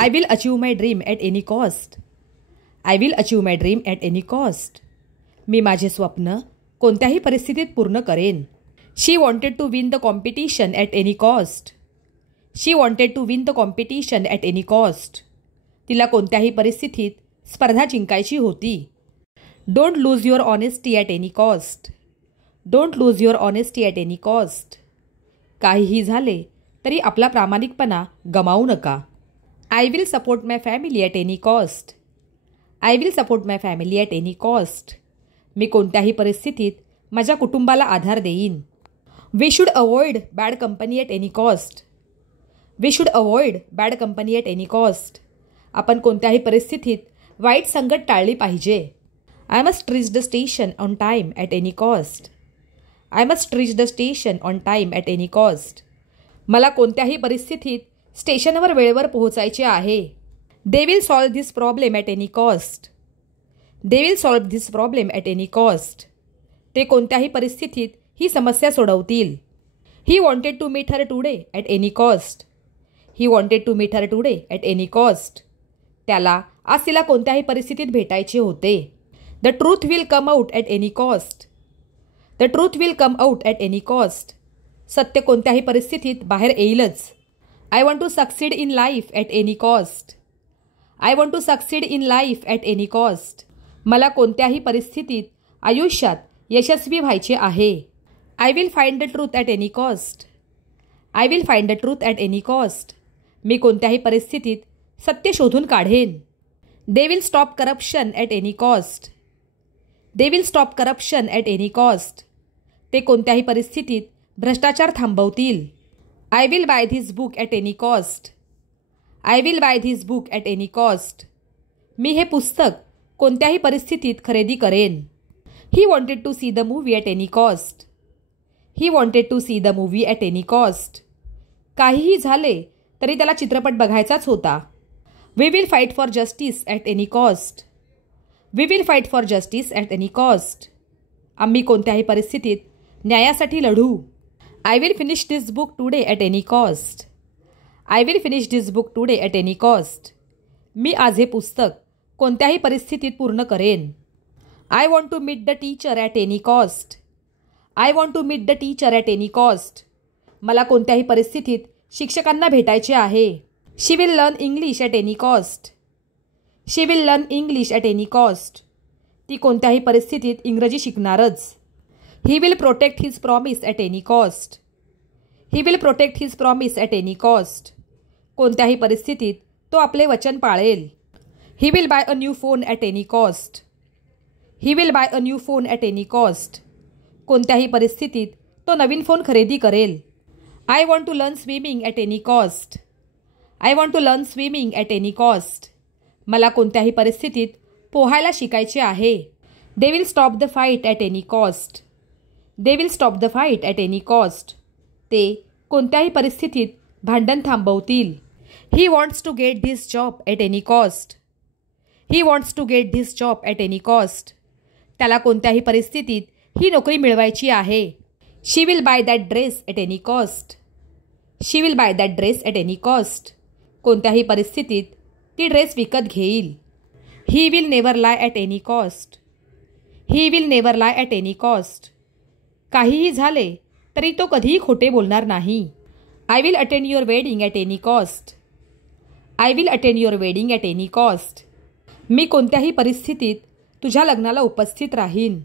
I will achieve my dream at any cost. I will achieve my dream at any cost. मी माझे स्वप्न कोणत्याही परिस्थितीत पूर्ण करेन. She wanted to win the competition at any cost. She wanted to win the competition at any cost. तिला कोणत्याही परिस्थितीत स्पर्धा जिंकायची होती. Don't lose your honesty at any cost. Don't lose your honesty at any cost. काहीही झाले तरी आपला प्रामाणिकपणा गमावू नका. I will support my family at any cost. I will support my family at any cost. मी कोणत्याही परिस्थितीत माझ्या कुटुंबाला आधार देईन. We should avoid bad company at any cost. We should avoid bad company at any cost. आपण कोणत्याही परिस्थितीत वाईट संगत टाळली पाहिजे. I must reach the station on time at any cost. I must reach the station on time at any cost. मला कोणत्याही परिस्थितीत स्टेशनवर वेळेवर पोहोचायचे आहे. They will solve this problem at any cost. They will solve this problem at any cost. ते कोणत्याही परिस्थितीत ही समस्या सोडवतील. He wanted to meet her today at any cost. He wanted to meet her today at any cost. त्याला आज तिला कोणत्याही परिस्थितीत भेटायचे होते. The truth will come out at any cost. The truth will come out at any cost. सत्य कोणत्याही परिस्थितीत बाहेर येईलच. I want to succeed in life at any cost. I want to succeed in life at any cost. मला कोणत्याही परिस्थितीत आयुष्यात यशस्वी व्हायचे आहे. I will find the truth at any cost. I will find the truth at any cost. मी कोणत्याही परिस्थितीत सत्य शोधून काढेन. They will stop corruption at any cost. They will stop corruption at any cost. ते कोणत्याही परिस्थितीत भ्रष्टाचार थांबवतील. I will buy this book at any cost. I will buy this book at any cost. मी हे पुस्तक कोणत्याही परिस्थितीत खरेदी करेन. He wanted to see the movie at any cost. He wanted to see the movie at any cost. काहीही झाले तरी त्याला चित्रपट बघायचाच होता. We will fight for justice at any cost. We will fight for justice at any cost. आम्ही कोणत्याही परिस्थितीत न्यायासाठी लढू. I will finish this book today at any cost. I will finish this book today at any cost. मी आज हे पुस्तक कोणत्याही परिस्थितीत पूर्ण करेन. I want to meet the teacher at any cost. I want to meet the teacher at any cost. मला कोणत्याही परिस्थितीत शिक्षकांना भेटायचे आहे. She will learn English at any cost. She will learn English at any cost. ती कोणत्याही परिस्थितीत इंग्रजी शिकणारच. He will protect his promise at any cost. He will protect his promise at any cost. कोणत्याही परिस्थितीत तो आपले वचन पाळेल. He will buy a new phone at any cost. He will buy a new phone at any cost. कोणत्याही परिस्थितीत तो नवीन phone खरेदी करेल. I want to learn swimming at any cost. I want to learn swimming at any cost. मला कोणत्याही परिस्थितीत पोहायला शिकायचे आहे. They will stop the fight at any cost. They will stop the fight at any cost. ते कोणत्याही परिस्थितीत भांडण थांबवतील. He wants to get this job at any cost. He wants to get this job at any cost. त्याला कोणत्याही परिस्थितीत ही नोकरी मिळवायची आहे. She will buy that dress at any cost. She will buy that dress at any cost. कोणत्याही परिस्थितीत ती dress विकत घेईल. He will never lie at any cost. He will never lie at any cost. काहीही झाले तरी तो कधीही खोटे बोलणार नाही. I will attend your wedding at any cost. I will attend your wedding at any cost. मी कोणत्याही परिस्थितीत तुझ्या लग्नाला उपस्थित राहीन.